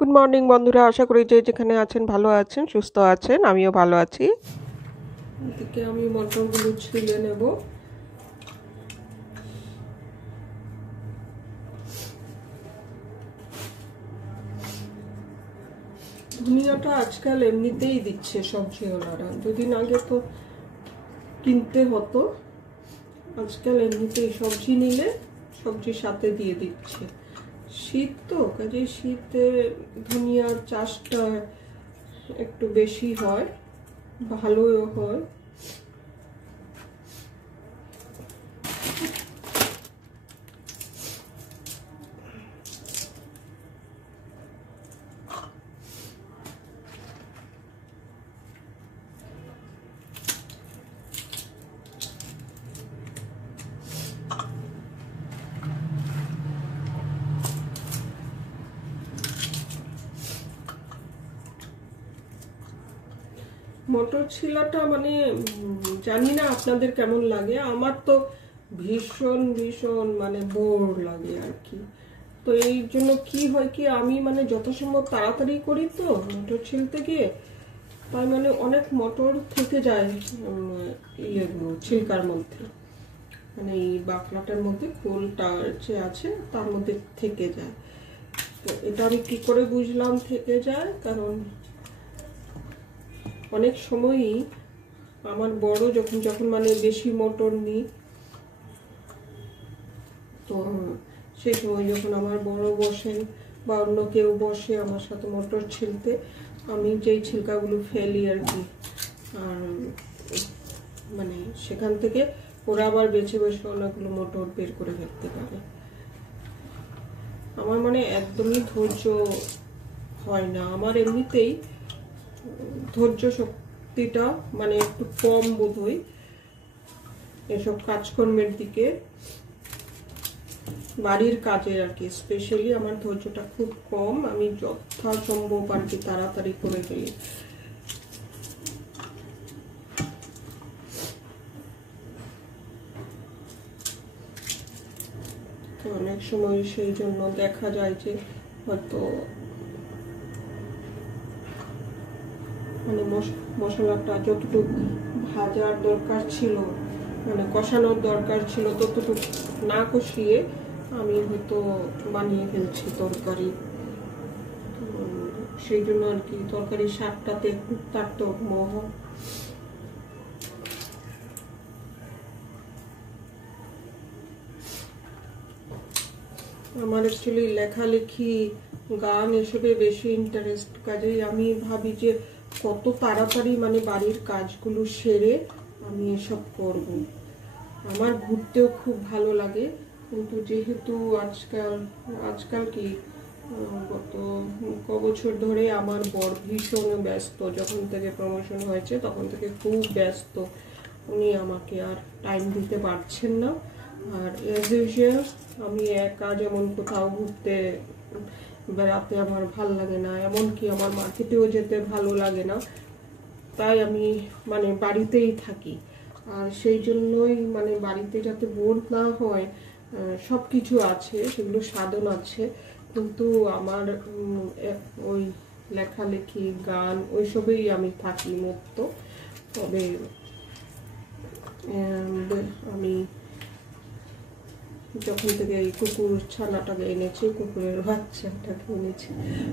Good morning বন্ধুরা, আশা করি যে যেখানে আছেন ভালো আছেন, সুস্থ আছেন। আমিও ভালো আছি। এদিকে আমি মটরগুলো ছুলে নেব। ধনিয়াটা আজকাল এমনিতেই দিচ্ছে সবজিওয়ালারা, দুদিন আগে তো কিনতে হতো, আজকাল এমনিতেই সবজি নিলে সবজির সাথে দিয়ে দিচ্ছে। শীত তো, কাজে শীতে ধনিয়ার চাষটা একটু বেশি হয়, ভালোও হয়। মটর ছিলাটা মানে জানি না আপনাদের কেমন লাগে, আমার তো ভীষণ ভীষণ মানে বোর লাগে আর কি। তো এই জন্য কি হয় কি, আমি মানে যথাসম্ভব তাড়াতাড়ি করি তো মটর ছিলতে গিয়ে, তাই মানে অনেক মটর থেকে যায় ইয়েগুলো ছিলকার মধ্যে, মানে এই বাকলাটার মধ্যে খোলটা যে আছে তার মধ্যে থেকে যায়। তো এটা আমি কি করে বুঝলাম থেকে যায়, কারণ অনেক সময়ই আমার বড় যখন যখন মানে বেশি মটর নিই, তো সেই সময় যখন আমার বড় বসেন বা অন্য কেউ বসে আমার সাথে মটর ছিলতে, আমি যেই ছিলকাগুলো ফেলি আর কি, আর মানে সেখান থেকে ওরা আবার বেছে বেছে অনেকগুলো মটর বের করে ফেলতে পারে। আমার মানে একদমই ধৈর্য হয় না, আমার এমনিতেই ধৈর্য শক্তিটা মানে একটু কম বোধ হয় এসব কাজকর্মের দিকে, বাড়ির কাজে আর কি। স্পেশালি আমার ধৈর্যটা খুব কম, আমি যথাসম্ভব আর কি তাড়াতাড়ি করে ফেলি। তো অনেক সময় সেই জন্য দেখা যায় যে হয়তো মানে মশলাটা যতটুকু ভাজার দরকার ছিল, মানে কষানোর দরকার ছিল, ততটুকু না কষিয়ে আমি হয়তো বানিয়ে ফেলছি তরকারি। সেই জন্য আর কি তরকারির স্বাদটাতে খুব তারতম্য হয়। আমার অ্যাকচুয়ালি লেখালেখি, গান এসবে বেশি ইন্টারেস্ট, কাজেই আমি ভাবি যে কত তাড়াতাড়ি মানে বাড়ির কাজগুলো সেরে আমি এসব করব। আমার ঘুরতেও খুব ভালো লাগে, কিন্তু যেহেতু আজকাল কি গত কবছর ধরে আমার বর ভীষণ ব্যস্ত, যখন থেকে প্রমোশন হয়েছে তখন থেকে খুব ব্যস্ত, উনি আমাকে আর টাইম দিতে পারছেন না। আর অ্যাজ ইউজুয়াল আমি একা যেমন কোথাও ঘুরতে বেড়াতে আমার ভাল লাগে না, এমনকি আমার মার্কেটেও যেতে ভালো লাগে না, তাই আমি মানে বাড়িতেই থাকি। আর সেই জন্যই মানে বাড়িতে যাতে বোর না হয়, সব কিছু আছে, সেগুলো সাধন আছে, কিন্তু আমার ওই লেখালেখি, গান, ওইসবেই আমি থাকি মুক্ত। তবে আমি যখন থেকে এই কুকুর ছানাটাকে এনেছি, কুকুরের বাচ্চাটাকে এনেছি,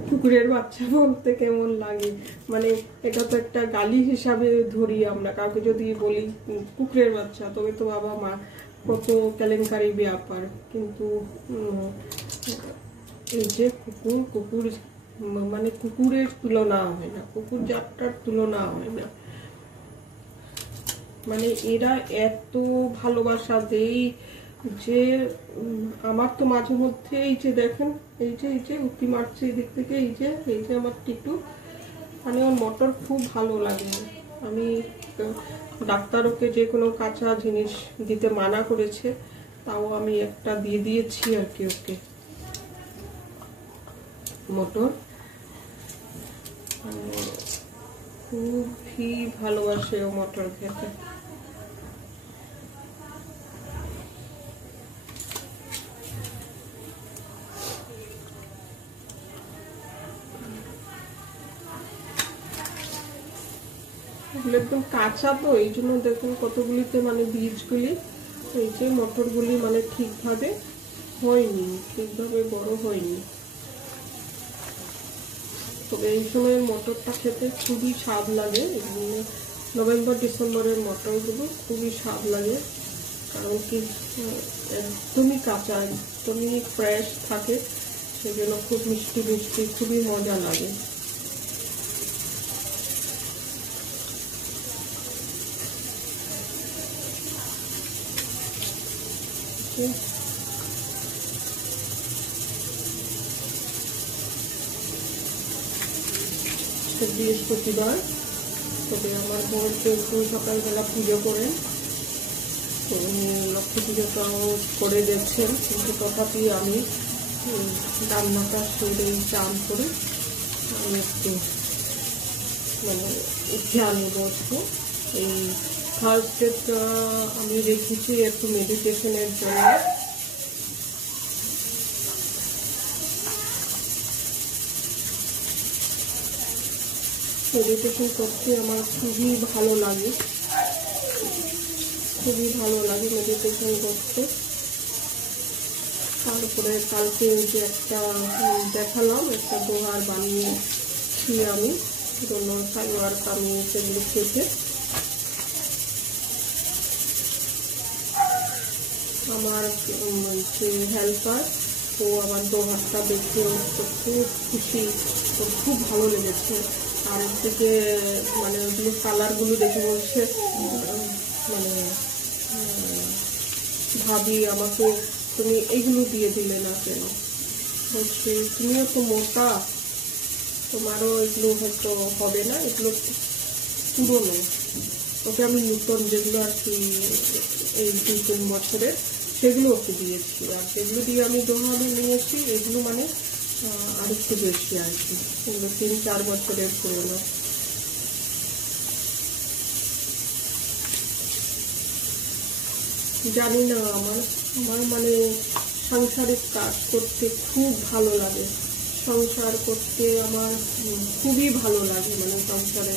কুকুরের বাচ্চা বলতে কেমন লাগে, মানে এটা তো একটা গালি হিসাবে ধরি আমরা, কাউকে যদি বলি কুকুরের বাচ্চা তবে তো বাবা মা কত কেলেঙ্কারি ব্যাপার। কিন্তু এই যে কুকুর মানে কুকুরের তুলনা হয় না, কুকুর জাতটার তুলনা হয় না, মানে এরা এত ভালোবাসা দেই যে আমার তো মাঝে মধ্যে এই যে দেখেন, এই যে উঁকি মারছে এদিক থেকে, এই যে আমার টিটু, মানে ওর মটর খুব ভালো লাগে। আমি ডাক্তার ওকে যে কোনো কাঁচা জিনিস দিতে মানা করেছে, তাও আমি একটা দিয়ে দিয়েছি আর কি ওকে মটর। খুবই ভালোবাসে ও মটর খেতে। এগুলো একদম কাঁচা, তো এই জন্য দেখুন কতগুলিতে মানে বীজগুলি, এই যে মটরগুলি মানে ঠিকভাবে হয়নি, ঠিকভাবে বড় হয়নি। তবে এই সময় মটরটা খেতে খুবই স্বাদ লাগে, নভেম্বর ডিসেম্বরের মটরগুলো খুবই স্বাদ লাগে, কারণ কি একদমই কাঁচা, একদমই ফ্রেশ থাকে, সেজন্য খুব মিষ্টি মিষ্টি খুবই মজা লাগে। বৃহস্পতিবার, তবে আমার বর কিন্তু সকালবেলা পুজো করেন, লক্ষ্মী পুজোটাও করে দিচ্ছেন, কিন্তু তথাপি আমি রান্নাটা সেরেই চান করে আমি একটু মানে ধ্যানে বসবো। এই থার্সডেটা আমি রেখেছি একটু মেডিটেশনের জন্য। মেডিটেশন করতে আমার খুবই ভালো লাগে, খুবই ভালো লাগে মেডিটেশন করতে। তারপরে কালকে যে একটা দেখালাম, একটা দোহার বানিয়েছি আমি, পুরোনো সালোয়ার কামিজ এগুলো কেটে। আমার যে হেল্পার, ও আমার দোহারটা দেখে খুব খুশি, ওর খুব ভালো লেগেছে। আর একদিকে মানে ওইগুলো কালারগুলো দেখে বলছে মানে ভাবি আমাকে তুমি এইগুলো দিয়ে দিলে না কেন, বলছে তুমিও তো মোটা, তোমারও এগুলো হয়তো হবে না, এগুলো পুরোনো। ওকে আমি নতুন যেগুলো আর কি এই 2-3 বছরের সেগুলো ওকে দিয়েছি, আর যেগুলো দিয়ে আমি দোহারে নিয়েছি এগুলো মানে আর একটু বেশি আর কি, এগুলো 3-4 বছরের পুরোনো। জানি না, আমার মানে সাংসারিক কাজ করতে খুব ভালো লাগে, সংসার করতে আমার খুবই ভালো লাগে, মানে সংসারে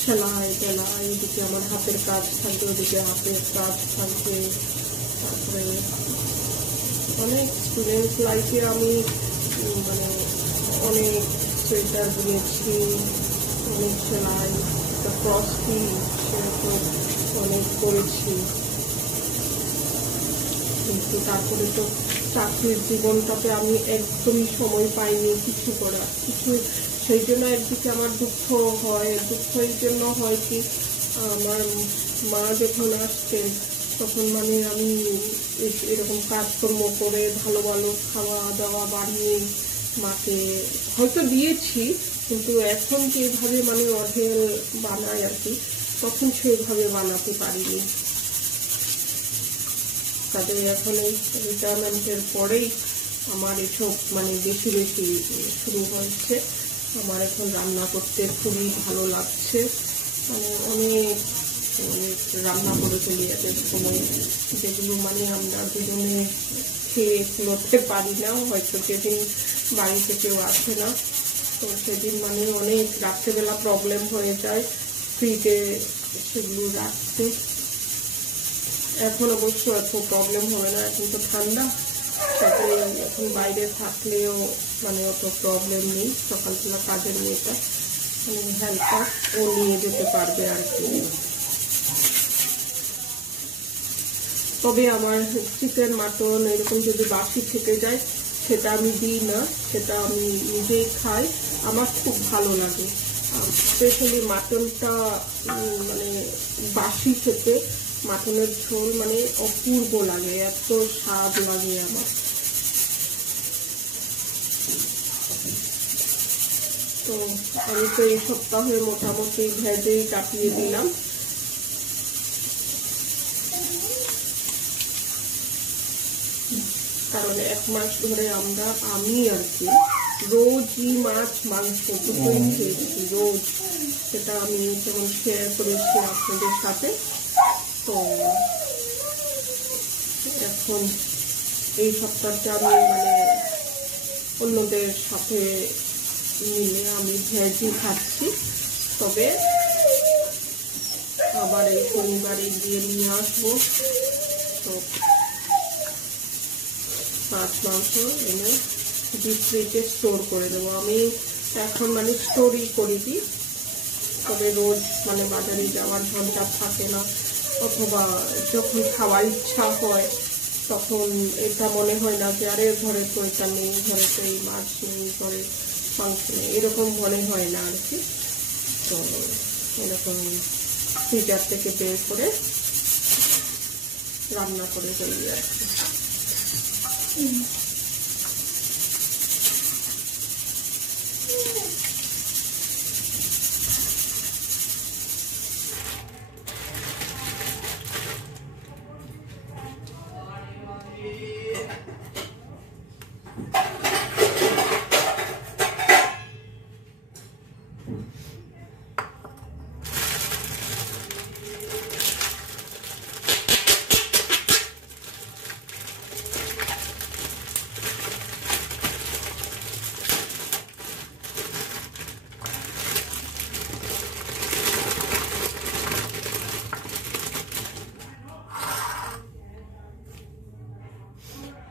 সেলাই টেলাই, এদিকে আমার হাতের কাজ থাকবে, ওদিকে হাতের কাজ থাকবে। তারপরে অনেক স্টুডেন্ট লাইফে আমি মানে অনেক সোয়েটার বুনেছি, অনেক সেলাই, ক্রসটি সেরকম অনেক করেছি, কিন্তু তারপরে তো চাকরির জীবনটাতে আমি একদমই সময় পাইনি কিছু করার, কিছু। সেই জন্য একদিকে আমার দুঃখ হয়, দুঃখ এই জন্য হয় কি আমার মা যখন আসতেন তখন মানে আমি এরকম কাজকর্ম করে ভালো ভালো খাওয়া দাওয়া বানিয়ে মাকে হয়তো দিয়েছি, কিন্তু এখন যেভাবে মানে অঢেল বানায় আর কি, তখন সেভাবে বানাতে পারিনি। তাদের এখন এই রিটায়ারমেন্টের পরেই আমার এসব মানে বেশি বেশি শুরু হয়েছে। আমার এখন রান্না করতে খুবই ভালো লাগছে, মানে অনেক রান্না করে ফেলি এদের সময়, যেগুলো মানে আমরা দুজনে খেয়ে ফেলতে পারি না, হয়তো যেদিন বাড়িতে কেউ আসে না, তো সেদিন মানে অনেক রাত্রেবেলা প্রবলেম হয়ে যায় ফ্রিজে সেগুলো রাখতে। এখন অবশ্য এত প্রবলেম হবে না, এখন তো ঠান্ডা, তাতে এখন বাইরে থাকলেও মানে অত প্রবলেম নেই। সকালবেলা কাজের মেয়েটা হেল্পার, ও নিয়ে যেতে পারবে আর কি। তবে আমার চিকেন মাটন এরকম যদি বাসি থেকে যায় সেটা আমি দিই না, সেটা আমি নিজেই খাই, আমার খুব ভালো লাগে। স্পেশালি মাটনটা মানে বাসি খেতে, মাটনের ঝোল মানে অপূর্ব লাগে, এত স্বাদ লাগে আমার। তো আমি তো এই সপ্তাহে মোটামুটি ভেজেই কাটিয়ে দিলাম। কারণ 1 মাস ধরে আমি আর কি রোজই মাছ মাংস দুটোই খেয়েছি, রোজ। সেটা আমি যেমন শেয়ার করেছি আপনাদের সাথে। তো এখন এই সপ্তাহটা আমি মানে অন্যদের সাথে মিলে আমি ভেজই খাচ্ছি। তবে আবার এই শনিবারে গিয়ে নিয়ে আসবো। তো মাছ মাংস এনে ডিপ ফ্রিজে স্টোর করে দেবো। আমি এখন মানে স্টোরই করে দিই, তবে রোজ মানে বাজারে যাওয়ার ঝঞ্ঝা থাকে না, অথবা যখন খাওয়ার ইচ্ছা হয় তখন এটা মনে হয় না যে আরে ঘরে তো এটা নেই, ঘরে তো এই মাছ নেই, ঘরে মাংস নেই, এরকম মনে হয় না আর কি। তো এরকম ফ্রিজার থেকে বের করে রান্না করে ফেলি আর কি।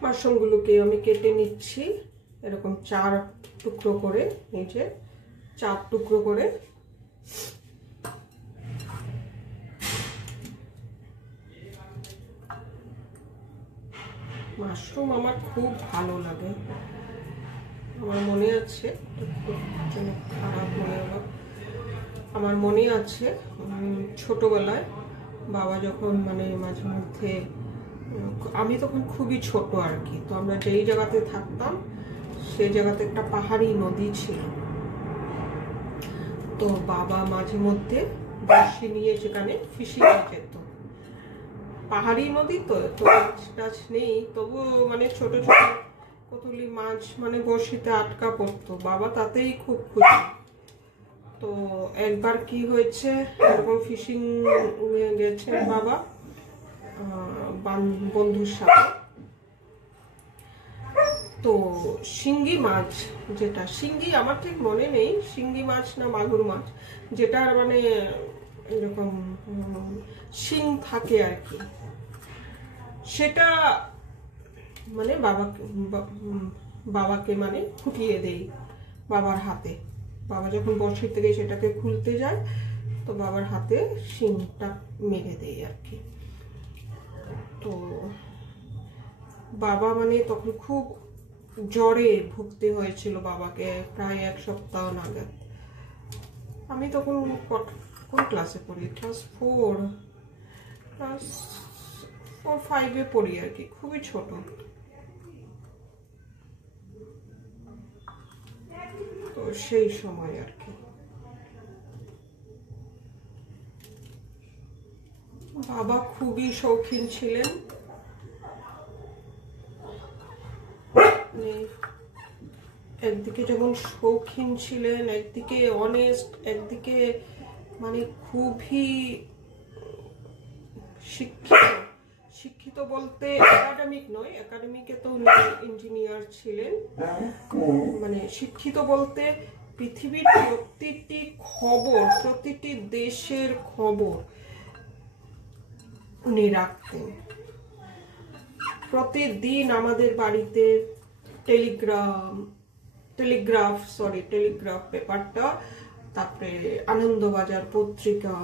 মাশরুমগুলোকে আমি কেটে নিচ্ছি এরকম 4 টুকরো করে, নিচে 4 টুকরো করে। মাশরুম আমার খুব ভালো লাগে। আমার মনে আছে, খারাপ মনে হলো, আমার মনে আছে ছোটবেলায় বাবা যখন মানে মাঝে মধ্যে, আমি তখন খুবই ছোট আর কি, তো আমরা যেই জায়গাতে থাকতাম সেই জায়গাতে একটা পাহাড়ি নদী ছিল। তো বাবা মাঝে মধ্যে বড়শি নিয়ে সেখানে ফিশিং যেত। পাহাড়ি নদী তো মাছ টাছ নেই, তবু মানে ছোট ছোট কতগুলি মাছ মানে বড়শিতে আটকা পড়তো, বাবা তাতেই খুব খুশি। তো একবার কি হয়েছে, এরকম ফিশিং গেছে বাবা বন্ধুর সাথে, তো শিঙ্গি মাছ, যেটা শিঙ্গি আমার ঠিক মনে নেই শিঙ্গি মাছ না মাগুর মাছ, যেটার মানে এরকম শিং থাকে আর কি, সেটা মানে বাবাকে মানে ফুটিয়ে দেই বাবার হাতে। বাবা যখন বড়শি থেকে সেটাকে খুলতে যায় তো বাবার হাতে শিংটা মেরে দেয় আর কি। তো বাবা মানে তখন খুব জ্বরে ভুগতে হয়েছিল বাবাকে, প্রায় 1 সপ্তাহ নাগাদ। আমি তখন কোন ক্লাসে পড়ি, ক্লাস 4-5-এ পড়ি আর কি, খুবই ছোট। তো সেই সময় আর কি বাবা খুবই শৌখিন ছিলেন, একদিকে যেমন শৌখিন ছিলেন, একদিকে অনেস্ট, একদিকে মানে খুবই শিক্ষিত বলতে একাডেমিক নয়, একাডেমিকে তো ইঞ্জিনিয়ার ছিলেন, মানে শিক্ষিত বলতে পৃথিবীর প্রতিটি খবর, প্রতিটি দেশের খবর উনি রাখতেন। প্রতিদিন আমাদের বাড়িতে টেলিগ্রাফ পেপারটা, তারপরে আনন্দবাজার পত্রিকা,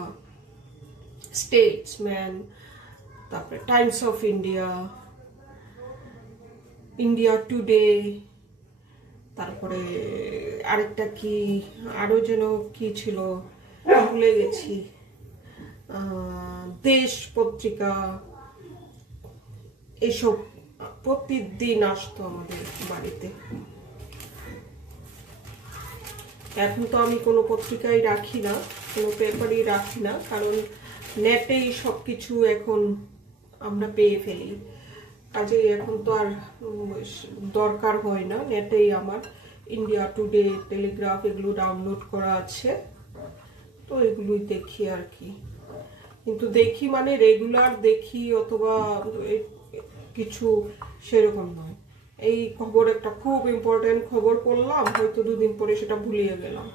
স্টেটসম্যান, তারপরে Times of India, India today, তারপরে আরেকটা কি আরো যেন কি ছিল ভুলে গেছি, দেশ পত্রিকা, এসব প্রতিদিন আসতো আমাদের বাড়িতে। এখন তো আমি কোনো পত্রিকাই রাখি না, কোনো পেপারই রাখি না, কারণ নেটেই সবকিছু এখন আমরা পেয়ে ফেলি, কাজেই এখন তো আর দরকার হয় না। নেটেই আমার ইন্ডিয়া টুডে, টেলিগ্রাফ এগুলো ডাউনলোড করা আছে, তো এগুলোই দেখি আর কি। কিন্তু দেখি মানে রেগুলার দেখি অথবা কিছু সেরকম নয়। এই খবর একটা খুব ইম্পর্টেন্ট খবর পড়লাম, হয়তো 2 দিন পরে সেটা ভুলিয়ে গেলাম,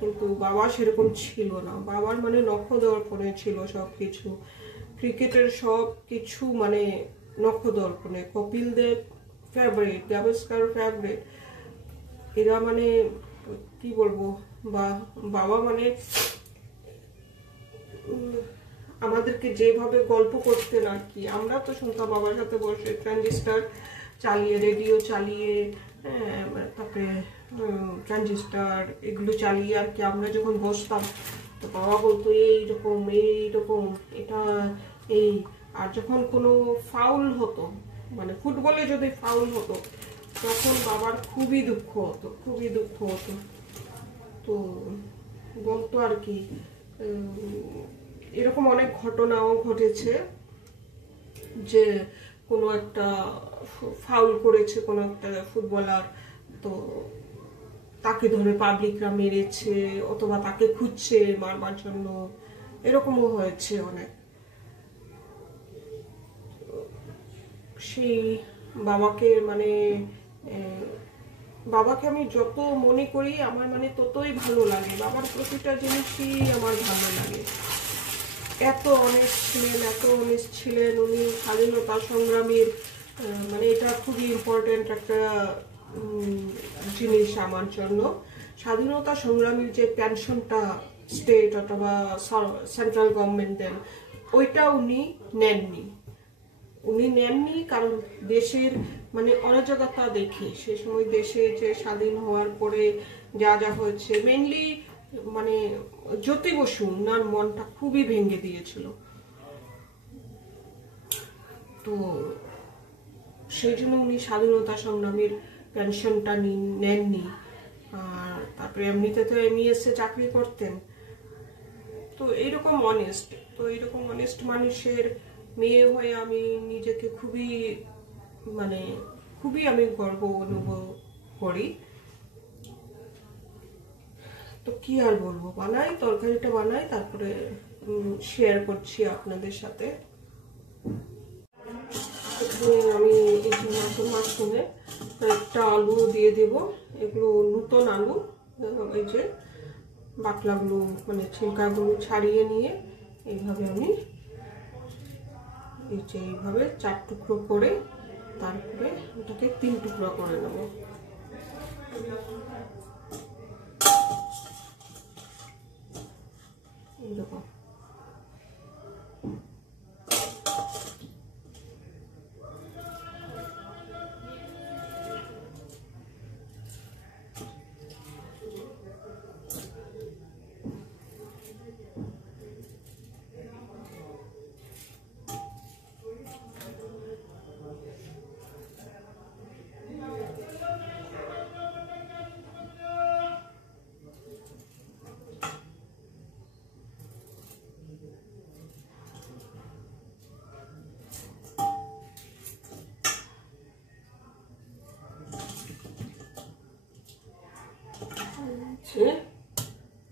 কিন্তু বাবা সেরকম ছিল না। বাবার মানে নখদর্পণে ছিল সব কিছু, ক্রিকেটের সব কিছু মানে নখদর্পণে। কপিল দেব ফেভারিট, গাভাস্কার ফেভারিট, এরা মানে কি বলবো, বাবা মানে আমাদেরকে যেভাবে গল্প করতেন আর কি, আমরা তো শুনতাম বাবার সাথে বসে ট্রানজিস্টার চালিয়ে, রেডিও চালিয়ে, তারপরে ট্রানজিস্টার এগুলো চালিয়ে আর কি আমরা যখন বসতাম, তো বাবা বলতো এইরকম এইরকম এটা এই। আর যখন কোনো ফাউল হতো, মানে ফুটবলে যদি ফাউল হতো, তখন বাবার খুবই দুঃখ হতো, খুবই দুঃখ হতো। তো বলতো আর কি, এরকম অনেক ঘটনাও ঘটেছে যে কোনো একটা ফাউল করেছে কোনো একটা ফুটবলার, তো তাকে ধরে পাবলিকরা মেরেছে অথবা তাকে খুঁজছে মারবার জন্য, এরকমও হয়েছে অনেক। সেই বাবাকে মানে বাবাকে আমি যত মনে করি আমার মানে ততই ভালো লাগে, বাবার প্রতিটা জিনিসই আমার ভালো লাগে। এত অনেস্ট ছিলেন, এত অনেস্ট ছিলেন উনি। স্বাধীনতা সংগ্রামীর মানে এটা খুবই ইম্পর্টেন্ট একটা জিনিস আমার জন্য। স্বাধীনতা সংগ্রামীর যে পেনশনটা স্টেট অথবা সেন্ট্রাল গভর্নমেন্ট দেন, ওইটা উনি নেননি। উনি নেননি কারণ দেশের মানে অরাজকতা দেখে, সে সময় দেশে যে স্বাধীন হওয়ার পরে যা যা হয়েছে, মেইনলি মানে জ্যোতি বসু ওনার মনটা খুবই ভেঙে দিয়েছিল। তো সেই জন্য উনি স্বাধীনতা সংগ্রামীর পেনশনটা নেননি। আর তারপরে এমনিতে তো MES এ চাকরি করতেন। তো এইরকম অনেস্ট মানুষের মেয়ে হয়ে আমি নিজেকে খুবই আমি গর্ব অনুভব করি। তো কি আর বলবো, তরকারিটা বানাই, তারপরে শেয়ার করছি আপনাদের সাথে। আমি এই মাশরুমে একটা আলু দিয়ে দেব, এগুলো নতুন আলু, এই যে বাকলাগুলো মানে ছিলকাগুলো ছাড়িয়ে নিয়ে এইভাবে আমি এইভাবে 4 টুকরো করে তারপরে এটাকে 3 টুকরো করে নেব। এইরকম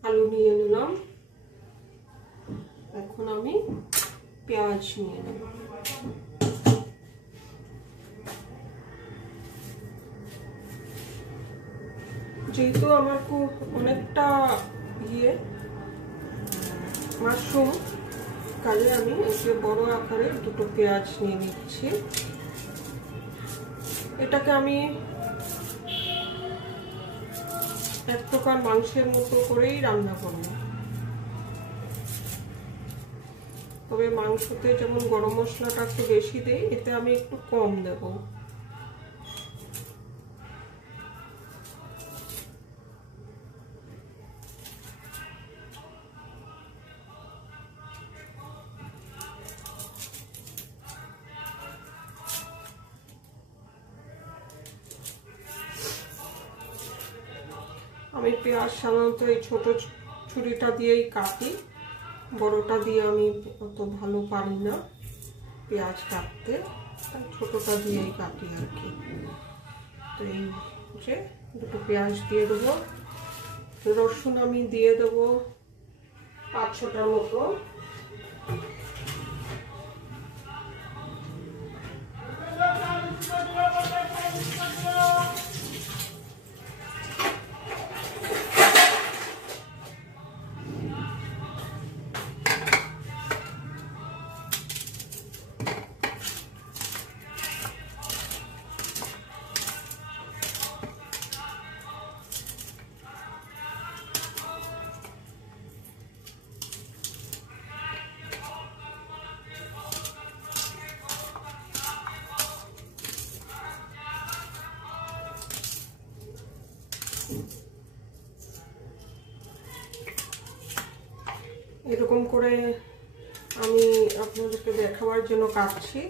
আলু নিয়ে নিলাম, এখন আমি পেঁয়াজ নিয়ে নেব। যেহেতু আমার খুব অনেকটা মাশরুম, কাজে আমি একে বড় আকারের 2টো পেঁয়াজ নিয়ে নিচ্ছি। এটাকে আমি এক প্রকার মাংসের মতো করেই রান্না করব। তবে মাংসতে যেমন গরম মশলাটা একটু বেশি দেই, এতে আমি একটু কম দেব। আমি পেঁয়াজ সাধারণত এই ছোট ছুরিটা দিয়েই কাটি, বড়টা দিয়ে আমি অত ভালো পারি না পেঁয়াজ কাটতে, ছোটটা দিয়েই কাটি আর কি। তো এই যে 2টো পেঁয়াজ দিয়ে দেবো, রসুন আমি দিয়ে দেবো 5-6টার মতো। এরকম করে আমি আপনাদেরকে দেখাবার জন্য কাটছি।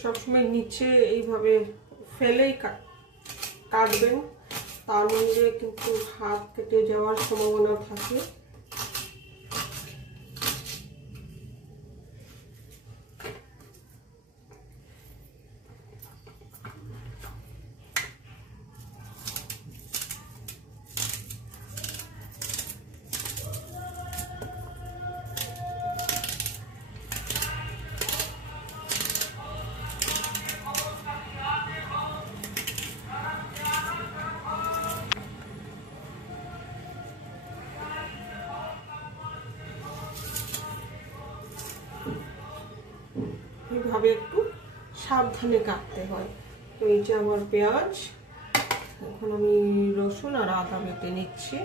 সবসময় নিচে এইভাবে ফেলেই কাটবেন, তার মধ্যে কিন্তু হাত কেটে যাওয়ার সম্ভাবনা থাকে। এইভাবে একটু সাবধানে কাটতে হয়। তো এই যে আমার পেঁয়াজ, এখন আমি রসুন আর আদা বেটে নিচ্ছি।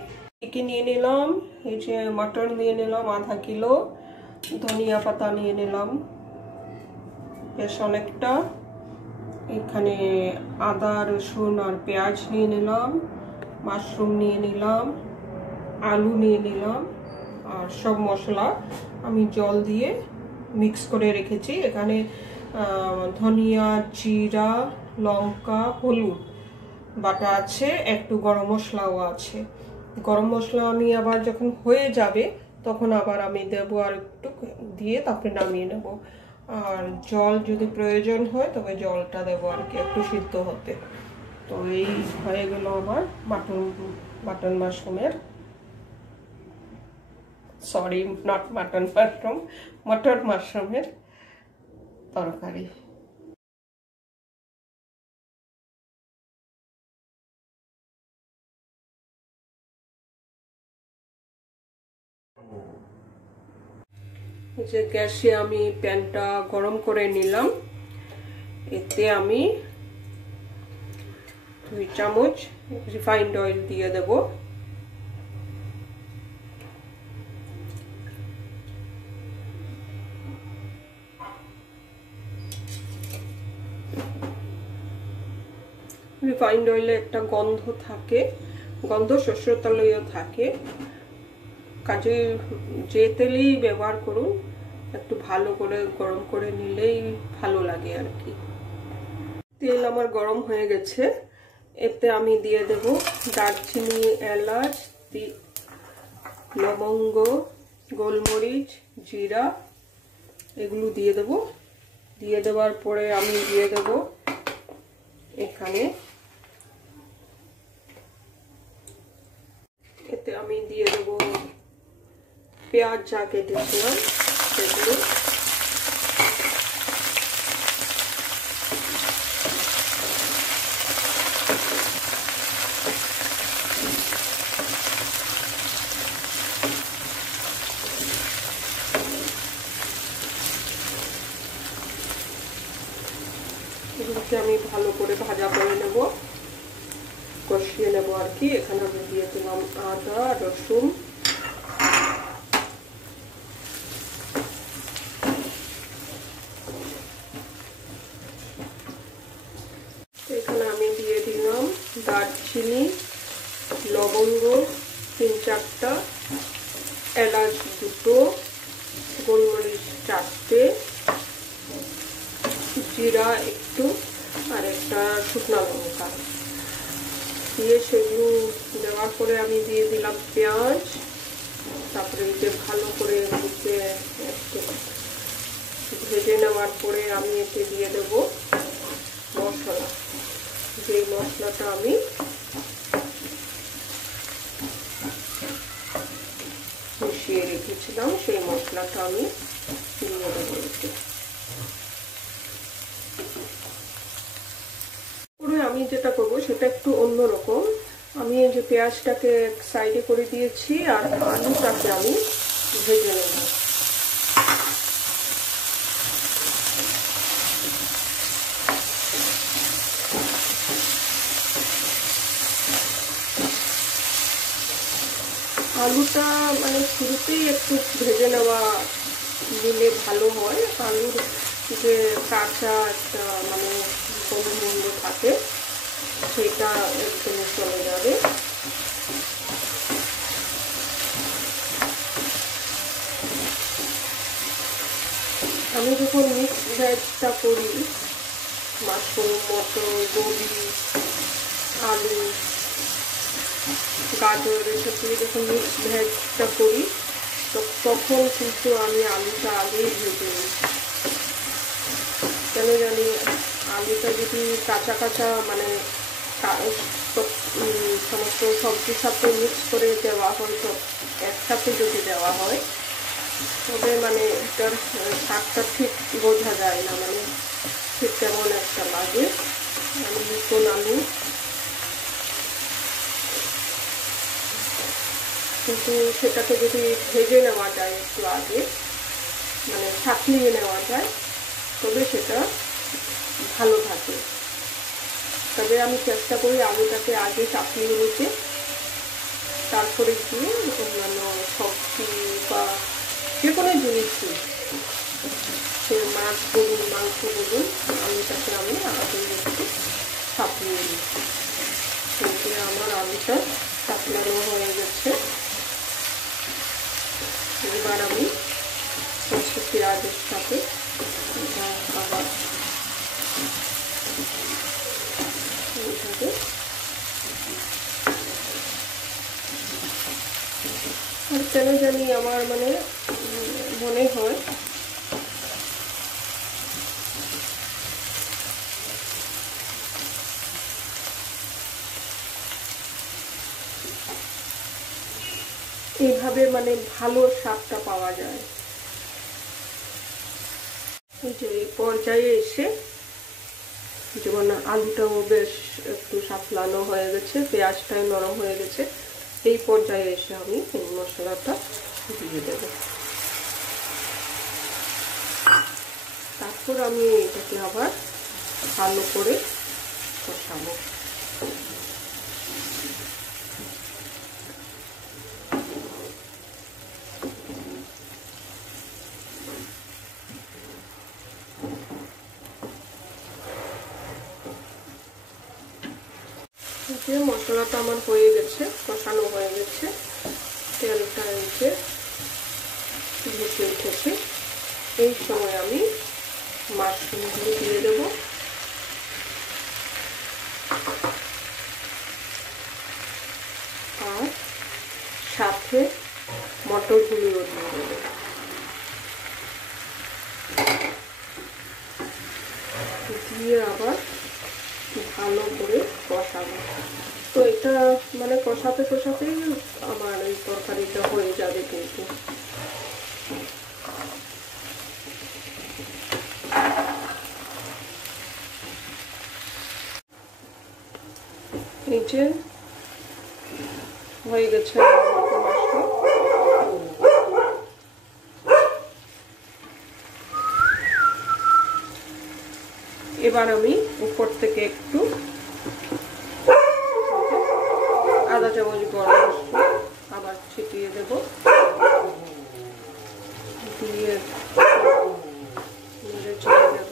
একে নিয়ে নিলাম, এই যে মটর নিয়ে নিলাম আধা কিলো, ধনিয়া পাতা নিয়ে নিলাম বেশ অনেকটা, এখানে আদা রসুন আর পেঁয়াজ নিয়ে নিলাম, মাশরুম নিয়ে নিলাম, আলু নিয়ে নিলাম, আর সব মশলা আমি জল দিয়ে মিক্স করে রেখেছি। এখানে ধনিয়া, জিরা, লঙ্কা, হলুদ বাটা আছে, একটু গরম মশলাও আছে। গরম মশলা আমি আবার যখন হয়ে যাবে তখন আবার আমি দেবো, আর একটু দিয়ে তারপরে নামিয়ে নেব। আর জল যদি প্রয়োজন হয় তবে জলটা দেবো আর কি, একটু সিদ্ধ হতে। তো এই হয়ে গেল আমার মাটন মাশরুমের, সরি নট মাটন মাশরুম, মটর মাশরুমের তরকারি। যে গ্যাসে আমি প্যানটা গরম করে নিলাম, এতে আমি 2 চামচ রিফাইন্ড অয়েল দিয়ে দেব। রিফাইন্ড অয়েলে একটা গন্ধ থাকে, গন্ধ শস্যের তেলেও থাকে, কাজে যে তেলেই ব্যবহার করুন একটু ভালো করে গরম করে নিলেই ভালো লাগে আর কি। তেল আমার গরম হয়ে গেছে, এতে আমি দিয়ে দেব দারচিনি, এলাচ, লবঙ্গ, গোলমরিচ, জিরা, এগুলো দিয়ে দেব। দিয়ে দেওয়ার পরে আমি দিয়ে দেব এখানে, এতে আমি দিয়ে দেব পেঁয়াজ যা কেটেছিলাম সেগুলো, এগুলোকে আমি ভালো করে ভাজা করে নেব, কষিয়ে নেব আর কি। এখানে আমি দিয়ে দিলাম আদা রসুন, এখানে আমি দিয়ে দিলাম দারচিনি, লবঙ্গ 3-4টা, এলাচ 2টো, গোলমরিচ 4টে, জিরা একটু, আর একটা শুকনো লঙ্কা দিয়ে সেগুলো দেওয়ার পরে আমি দিয়ে দিলাম পেঁয়াজ। তারপরে যে ভালো করে এগুলোকে একটু ভেজে নেওয়ার পরে আমি এতে দিয়ে দেব মশলা, যে মশলাটা আমি মিশিয়ে রেখেছিলাম সেই মশলাটা আমি দিয়ে দেবো এতে। আমি যেটা করবো সেটা একটু অন্যরকম, আমি এই যে পেঁয়াজটাকে সাইডে করে দিয়েছি আর আলুটাকে আমি ভেজে নেব। আলুটা মানে শুরুতেই একটু ভেজে নেওয়া দিলে ভালো হয়, আলুর যে কাঁচা একটা মানে গন্ধ থাকে সেটা একদম চলে যাবে। যখন মিক্স ভেজটা করি, মাশরুম, মটর, গোবি, আলু, গাজর এসব দিয়ে যখন মিক্স ভেজটা করি তখন কিন্তু আমি আলুটা আগেই ভেজে নিই। কেন জানি আলুটা যদি কাঁচা কাঁচা মানে সমস্ত সবজির সাথে মিক্স করে দেওয়া হয়, তো একসাথে যদি দেওয়া হয় তবে মানে এটার স্বাদটা ঠিক বোঝা যায় না, মানে ঠিক কেমন একটা লাগে। আমি নতুন আলু কিন্তু সেটাকে যদি ভেজে নেওয়া যায় একটু আগে, মানে ছাঁকলিয়ে নেওয়া যায়, তবে সেটা ভালো থাকে। তবে আমি চেষ্টা করি আলুটাকে আগে ছাঁকলিয়ে নিতে, তারপরে গিয়ে অন্যান্য সবজি বা যে কোনো জিনিসই, সে মাছ বলুন মাংস বলুন, আলুটাকে আমি আগে একটু ছাঁকলিয়ে নিই। কিন্তু আমার আলুটা ছাঁকলানো হয়ে গেছে। এবার আমি সরষে পেঁয়াজের সাথে আবার এইভাবে আর কেন জানি আমার মানে মনে হয় এইভাবে মানে ভালো স্বাদটা পাওয়া যায়। এই পর্যায়ে এসে যেমন আলুটাও বেশ একটু সাতলানো হয়ে গেছে, পেঁয়াজটাও নরম হয়ে গেছে, এই পর্যায়ে এসে আমি এই মশলাটা দিয়ে দেব। তারপর আমি এটাকে আবার ভালো করে কষাবো। মশলাটা আমার হয়ে গেছে, কষানো হয়ে গেছে, তেলটা এসে ভেসে উঠেছে। এই সময় আমি মাশরুমগুলো দিয়ে দেব। আর সাথে মটরগুলিও দিয়ে দেব। দিয়ে আবার ভালো করে কষাবো। তো এটা মানে কষাতে কষাতেই আমার এই তরকারিটা হয়ে যাবে। কিন্তু এই যে হয়ে গেছে এবার আমি উপর থেকে একটু আদা চামচ গরম মশলা আবার ছিটিয়ে দেব, দিয়ে নেড়ে চেড়ে দেব।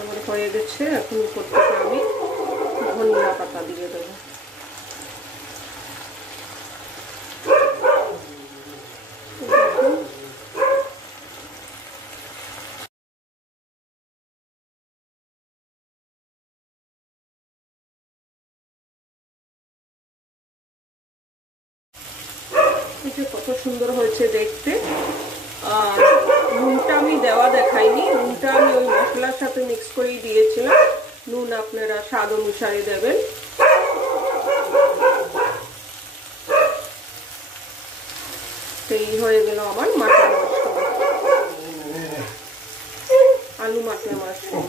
আমার হয়ে গেছে। এখন উপর থেকে আমি ধনিয়া পাতা দিয়ে দেবো। কত সুন্দর হয়েছে দেখতে। আর নুনটা আমি দেওয়া দেখাইনি, নুনটা আমি ওই মশলার সাথে মিক্স করেই দিয়েছিলাম। নুন আপনারা স্বাদ অনুসারে দেবেন। এই হয়ে গেল আমার মাটন মাশরুম, আলু মাটন মাশরুম।